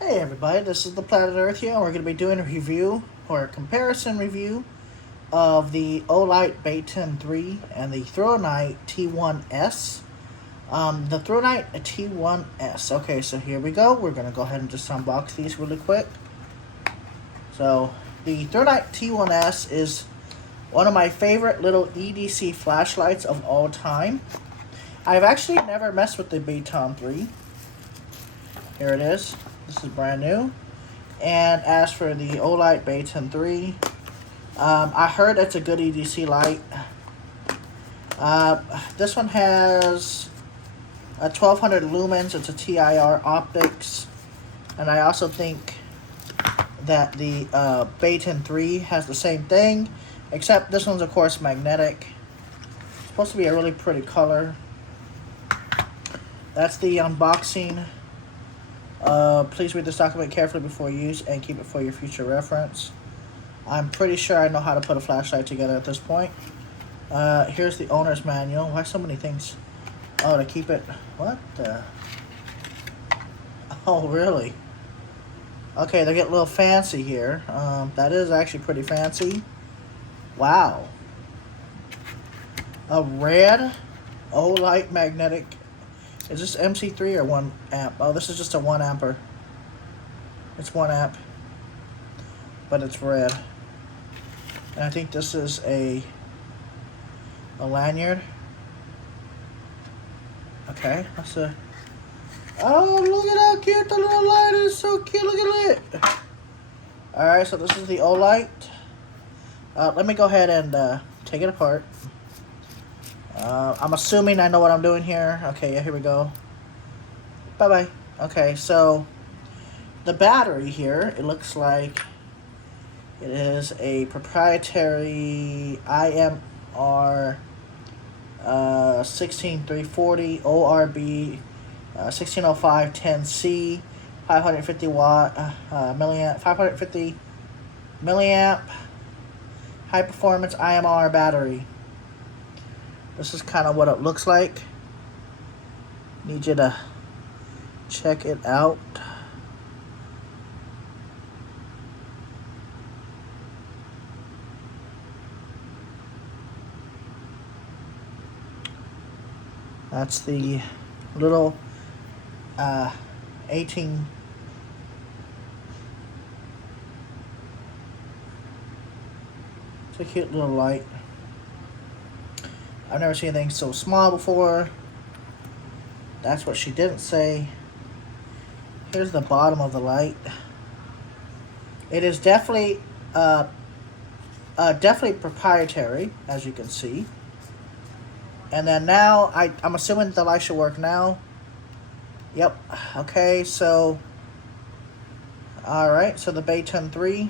Hey everybody, this is the Planet Earth here, and we're going to be doing a review, or a comparison review, of the Olight Baton 3 and the Thrunite T1S. The Thrunite T1S. Okay, so here we go. We're going to go ahead and just unbox these really quick. So, the Thrunite T1S is one of my favorite little EDC flashlights of all time. I've actually never messed with the Baton 3. Here it is. This is brand new. And as for the Olight Baton 3, I heard it's a good EDC light. This one has a 1200 lumens. It's a TIR optics. And I also think that the Baton 3 has the same thing, except this one's of course magnetic. It's supposed to be a really pretty color. That's the unboxing. Please read this document carefully before use and keep it for your future reference. I'm pretty sure I know how to put a flashlight together at this point. Here's the owner's manual. Why so many things? Oh, to keep it... What the... Oh, really? Okay, they get a little fancy here. That is actually pretty fancy. Wow. A red Olight magnetic... Is this MC3 or 1 amp? Oh, this is just a 1 amper. It's 1 amp. But it's red. And I think this is a lanyard. Okay, that's a... Oh, look at how cute the little light is. So cute, look at it. Alright, so this is the Olight. Let me go ahead and take it apart. I'm assuming I know what I'm doing here. Okay, yeah, here we go. Bye-bye. Okay, so the battery here, it looks like it is a proprietary IMR 16340 ORB 1605 10C 550 watt milliamp 550 milliamp high performance IMR battery. This is kind of what it looks like. Need you to check it out. That's the little 18. It's a cute little light. I've never seen anything so small before. That's what she didn't say. Here's the bottom of the light. It is definitely definitely proprietary, as you can see. And then now, I'm assuming the light should work now. Yep. Okay, so... Alright, so the Baton 3.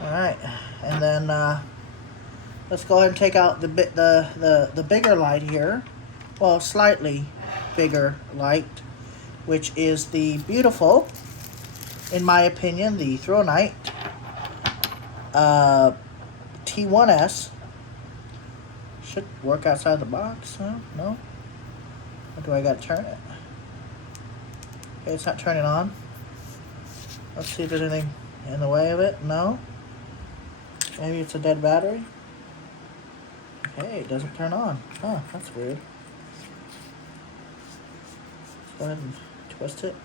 Alright, and then let's go ahead and take out the bigger light here. Well, slightly bigger light, which is the beautiful, in my opinion, the Thrunite T1S. Should work outside the box, huh? No? Or do I gotta turn it? Okay, it's not turning on. Let's see if there's anything in the way of it. No? Maybe it's a dead battery? Okay, it doesn't turn on. Huh, that's weird. Let's go ahead and twist it.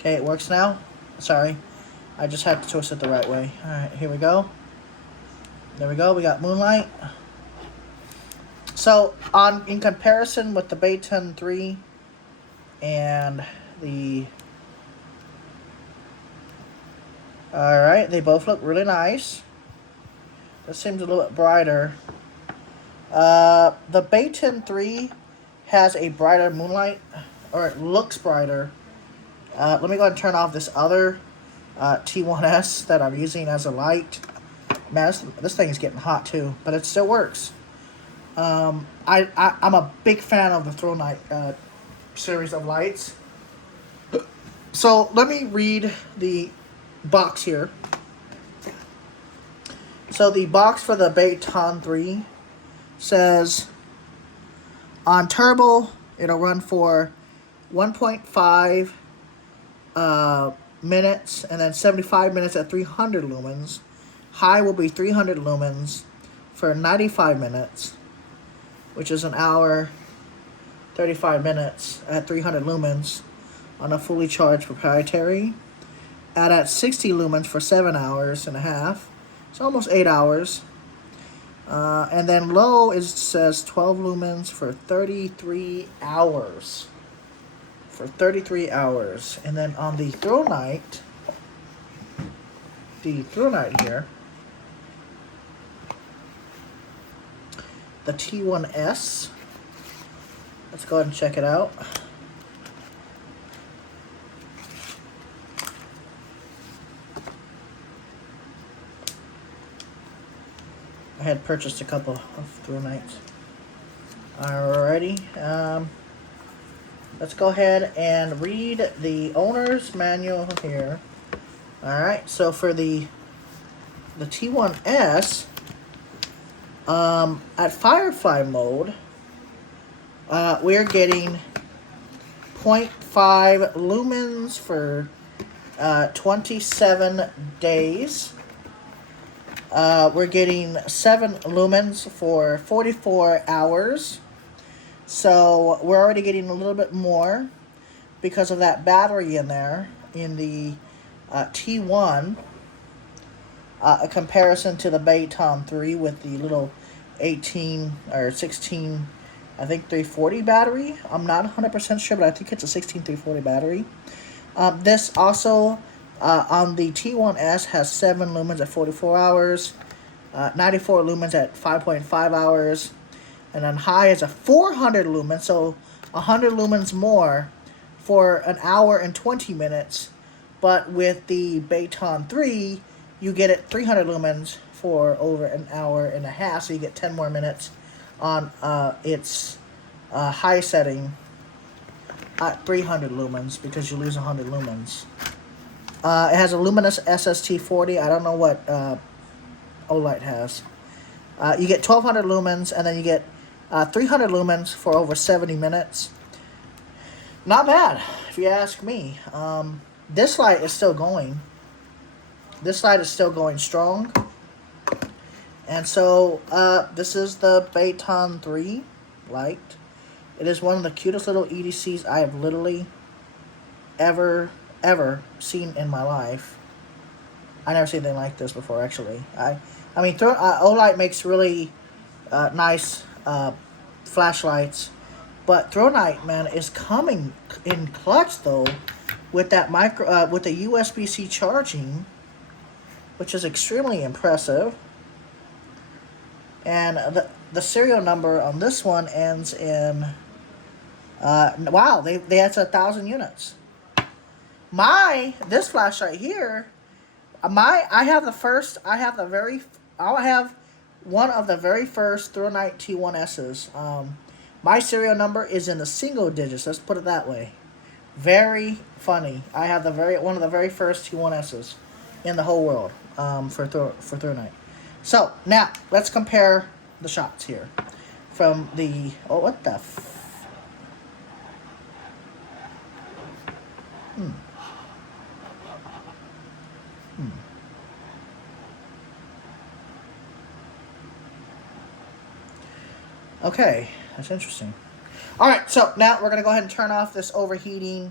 Okay, it works now. Sorry. I just had to twist it the right way. Alright, here we go. There we go, we got Moonlight. So, in comparison with the Baton 3 and the... Alright, they both look really nice. This seems a little bit brighter. The Baton 3 has a brighter Moonlight, or it looks brighter. Let me go ahead and turn off this other T1S that I'm using as a light. Man, this thing is getting hot too, but it still works. I'm a big fan of the Thrunite series of lights. So let me read the box here. So the box for the Baton 3 says, on turbo, it'll run for 1.5 minutes, and then 75 minutes at 300 lumens. High will be 300 lumens for 95 minutes, which is an hour, 35 minutes at 300 lumens on a fully charged proprietary. And at 60 lumens for 7 hours and a half. It's almost 8 hours. And then low says 12 lumens for 33 hours. For 33 hours. And then on the Thrunite here, the T1S. Let's go ahead and check it out. I had purchased a couple of Thrunites. Alrighty. Let's go ahead and read the owner's manual here. Alright, so for the T1S, at Firefly mode, we're getting 0.5 lumens for 27 days. We're getting 7 lumens for 44 hours. So we're already getting a little bit more because of that battery in there in the T1. A comparison to the Baton 3 with the little 18 or 16, I think 340 battery. I'm not 100% sure, but I think it's a 16340 battery. This also on the T1S has 7 lumens at 44 hours, 94 lumens at 5.5 hours, and then high is a 400 lumens, so 100 lumens more for an hour and 20 minutes. But with the Baton 3, you get it 300 lumens for over an hour and a half, so you get 10 more minutes on its high setting at 300 lumens because you lose 100 lumens. It has a luminous SST40. I don't know what Olight has. You get 1200 lumens, and then you get 300 lumens for over 70 minutes. Not bad, if you ask me. This light is still going. This light is still going strong. And so, this is the Baton 3 light. It is one of the cutest little EDCs I have literally ever seen in my life. I never seen anything like this before, actually. I mean, Olight makes really nice flashlights, but Thrunite, man, is coming in clutch though with that with the USB-C charging, which is extremely impressive. And the serial number on this one ends in wow, they had 1,000 units. This flashlight here, I have one of the very first Thrunite T1Ss. My serial number is in the single digits. Let's put it that way. Very funny. I have one of the very first T1Ss in the whole world for Thrunite. So now let's compare the shots here from the what the. Okay, that's interesting. Alright, so now we're going to go ahead and turn off this overheating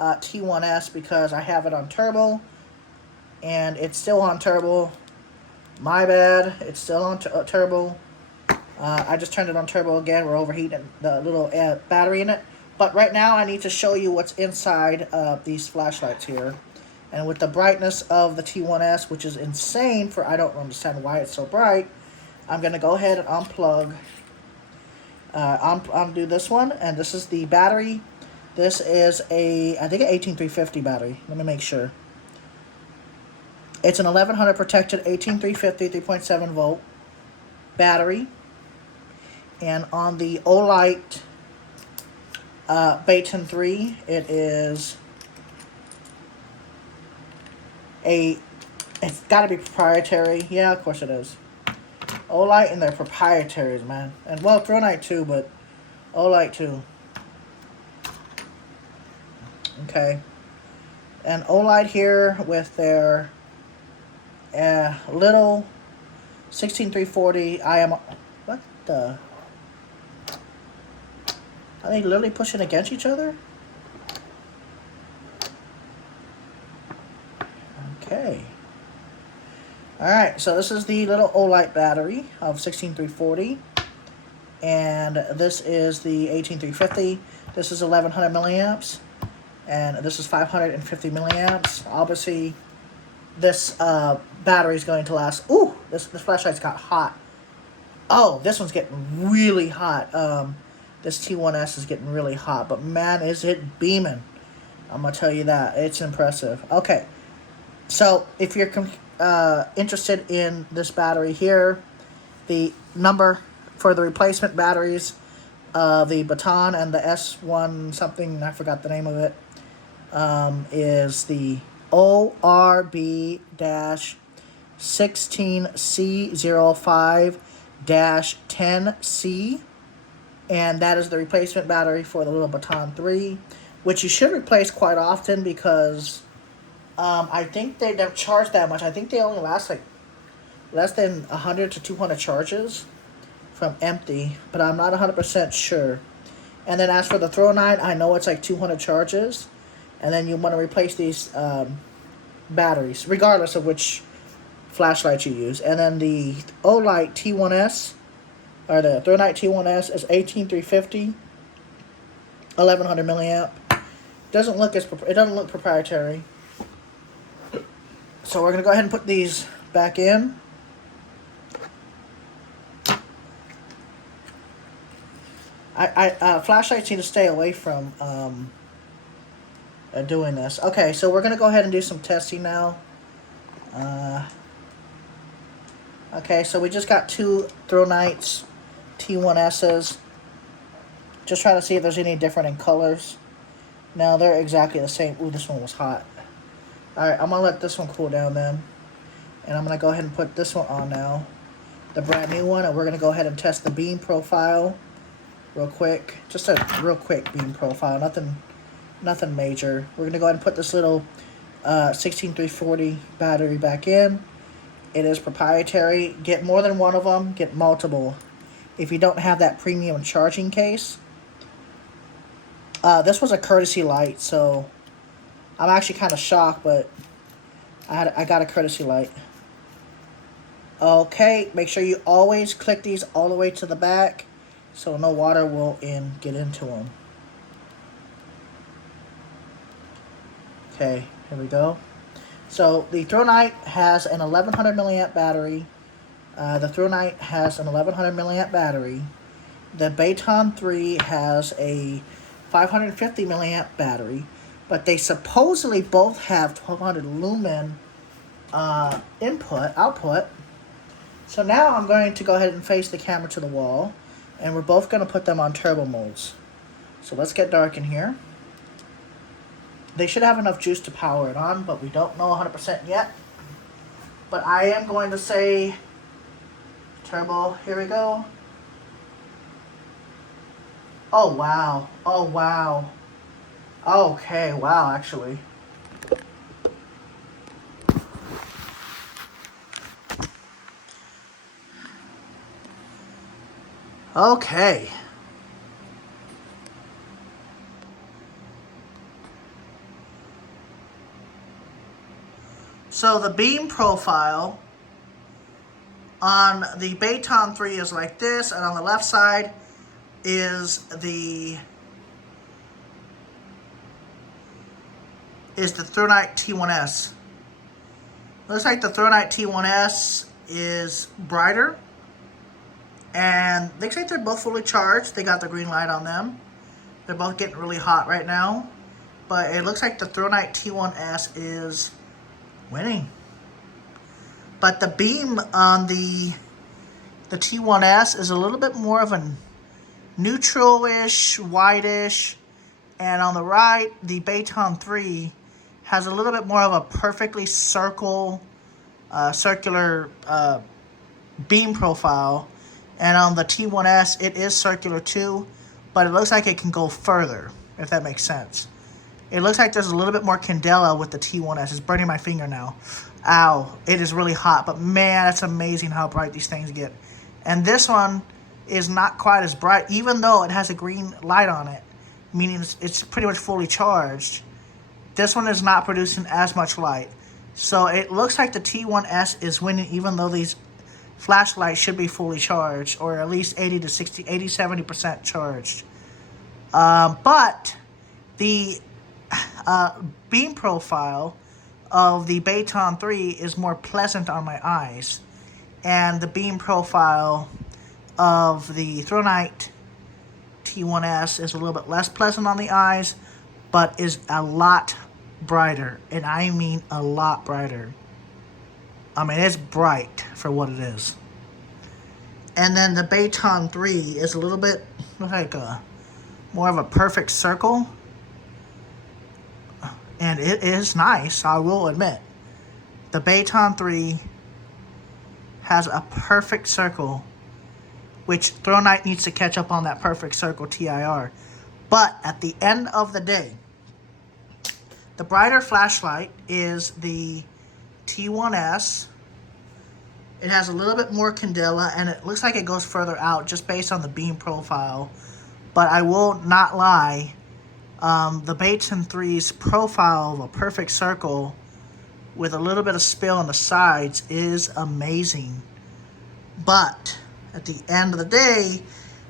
T1S because I have it on turbo. And it's still on turbo. My bad, it's still on turbo. I just turned it on turbo again. We're overheating the little battery in it. But right now I need to show you what's inside of these flashlights here. And with the brightness of the T1S, which is insane for I don't understand why it's so bright, I'm going to go ahead and unplug. Undo this one, and this is the battery. This is I think an 18350 battery. Let me make sure. It's an 1100 protected 18350 3.7 volt battery. And on the Olight Baton 3, it is it's got to be proprietary. Yeah, of course it is. Olight and their proprietaries, man. And well, Thrunite too, but Olight too. Okay. And Olight here with their little 16340 IM. What the? Are they literally pushing against each other? Okay. Alright, so this is the little Olight battery of 16340. And this is the 18350. This is 1100 milliamps. And this is 550 milliamps. Obviously, this battery is going to last. Ooh, this flashlight's got hot. Oh, this one's getting really hot. This T1S is getting really hot. But man, is it beaming. I'm going to tell you that. It's impressive. Okay. So, if you're interested in this battery here, the number for the replacement batteries, the Baton and the S1 something, I forgot the name of it, is the ORB-16C05-10C, and that is the replacement battery for the little Baton 3, which you should replace quite often because I think they don't charge that much. I think they only last like less than 100 to 200 charges from empty, but I'm not 100% sure. And then as for the Thrunite, I know it's like 200 charges, and then you want to replace these batteries, regardless of which flashlight you use. And then the Olight T1S, or the Thrunite T1S, is 18350, 1100 milliamp. It doesn't look proprietary. So we're gonna go ahead and put these back in. Flashlights need to stay away from doing this. Okay, so we're gonna go ahead and do some testing now. Okay, so we just got two Thrunite T1Ss. Just trying to see if there's any different in colors. No, they're exactly the same. Ooh, this one was hot. Alright, I'm gonna let this one cool down then. And I'm gonna go ahead and put this one on now. The brand new one, and we're gonna go ahead and test the beam profile real quick. Just a real quick beam profile, nothing major. We're gonna go ahead and put this little 16340 battery back in. It is proprietary. Get more than one of them, get multiple. If you don't have that premium charging case. This was a courtesy light, so I'm actually kind of shocked, but I got a courtesy light. Okay, make sure you always click these all the way to the back so no water will get into them. Okay, here we go. So the Thrunite has an 1100 milliamp battery. The Thrunite has an 1100 milliamp battery. The Baton 3 has a 550 milliamp battery. But they supposedly both have 1200 lumen output. So now I'm going to go ahead and face the camera to the wall. And we're both going to put them on turbo modes. So let's get dark in here. They should have enough juice to power it on, but we don't know 100% yet. But I am going to say turbo. Here we go. Oh, wow. Oh, wow. Okay, wow, actually. Okay. So the beam profile on the Baton 3 is like this, and on the left side is the Thrunite T1S. Looks like the Thrunite T1S is brighter. And looks like they're both fully charged. They got the green light on them. They're both getting really hot right now. But it looks like the Thrunite T1S is winning. But the beam on the T1S is a little bit more of a neutral-ish, whitish. And on the right, the Baton 3 has a little bit more of a perfectly circular beam profile. And on the T1S, it is circular too, but it looks like it can go further, if that makes sense. It looks like there's a little bit more candela with the T1S. It's burning my finger now. Ow. It is really hot. But man, it's amazing how bright these things get. And this one is not quite as bright, even though it has a green light on it, meaning it's pretty much fully charged. This one is not producing as much light. So it looks like the T1S is winning, even though these flashlights should be fully charged, or at least 70% charged. But the beam profile of the Baton 3 is more pleasant on my eyes. And the beam profile of the Thrunite T1S is a little bit less pleasant on the eyes, but is a lot brighter. And I mean a lot brighter. I mean, it's bright for what it is. And then the Baton 3 is a little bit like more of a perfect circle. And it is nice, I will admit. The Baton 3 has a perfect circle, which Thrunite needs to catch up on that perfect circle TIR. But at the end of the day, the brighter flashlight is the T1S. It has a little bit more candela, and it looks like it goes further out just based on the beam profile. But I will not lie, the Baton 3's profile of a perfect circle with a little bit of spill on the sides is amazing. But at the end of the day,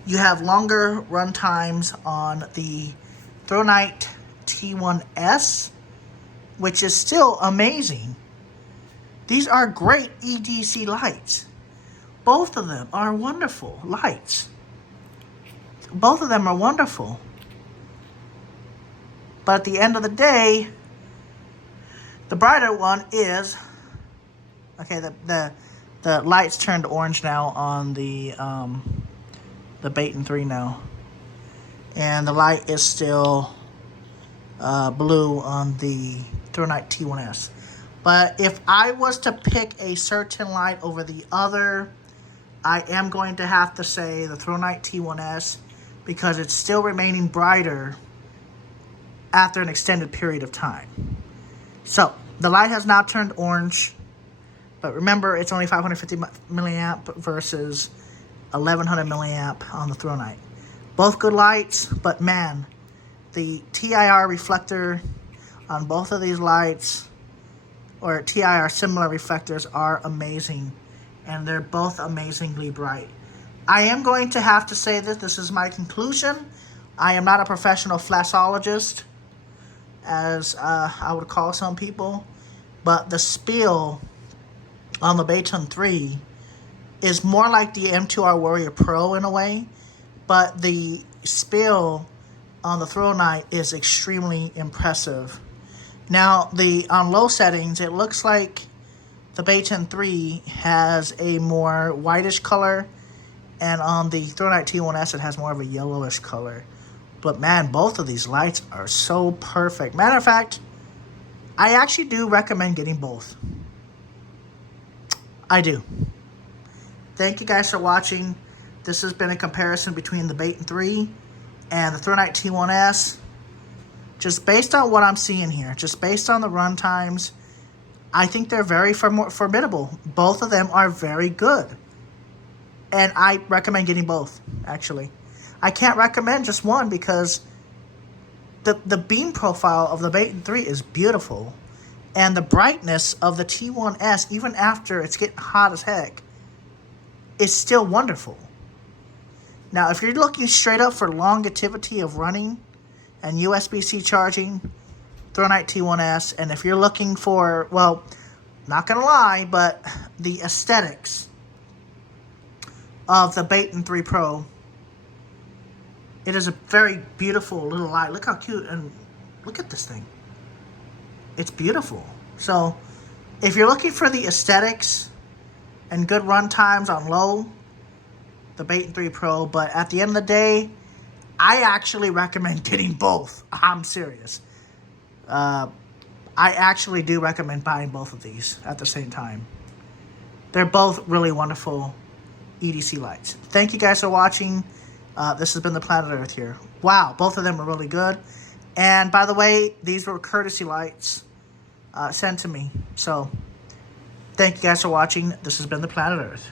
you have longer run times on the Thrunite T1S, which is still amazing. These are great EDC lights. Both of them are wonderful lights. Both of them are wonderful. But at the end of the day, the brighter one is... Okay, the lights turned orange now on the Baton 3 now. And the light is still blue on the Thrunite T1S. But if I was to pick a certain light over the other, I am going to have to say the Thrunite T1S, because it's still remaining brighter after an extended period of time. So, the light has now turned orange, but remember, it's only 550 milliamp versus 1100 milliamp on the Thrunite. Both good lights, but man, the TIR reflector on both of these lights, or TIR similar reflectors, are amazing, and they're both amazingly bright. I am going to have to say that this is my conclusion. I am not a professional flashologist, as I would call some people, but the spill on the Baton 3 is more like the M2R Warrior Pro in a way, but the spill on the Thrunite is extremely impressive. Now, on low settings, it looks like the Baton 3 has a more whitish color, and on the Thrunite T1S, it has more of a yellowish color. But man, both of these lights are so perfect. Matter of fact, I actually do recommend getting both. I do. Thank you guys for watching. This has been a comparison between the Baton 3 and the Thrunite T1S. Just based on what I'm seeing here, just based on the run times, I think they're very formidable. Both of them are very good. And I recommend getting both, actually. I can't recommend just one because the beam profile of the Baton 3 is beautiful. And the brightness of the T1S, even after it's getting hot as heck, is still wonderful. Now, if you're looking straight up for longevity of running and USB-C charging, Thrunite T1S. And if you're looking for, well, not going to lie, but the aesthetics of the Baton 3 Pro, it is a very beautiful little light. Look how cute, and look at this thing. It's beautiful. So, if you're looking for the aesthetics and good run times on low, the Baton 3 Pro, but at the end of the day, I actually recommend getting both. I'm serious. I actually do recommend buying both of these at the same time. They're both really wonderful EDC lights. Thank you guys for watching. This has been the Planet Earth here. Wow, both of them are really good. And by the way, these were courtesy lights sent to me. So, thank you guys for watching. This has been the Planet Earth.